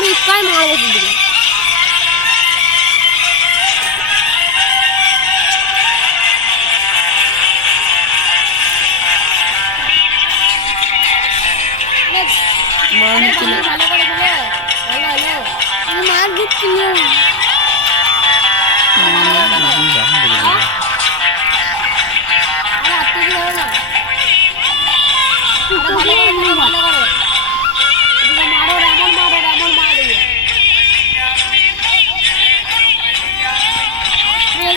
মিকাই মারবো দিদি ভালো করে খেলে হ্যালো হ্যালো মার দিচ্ছি ভালো করে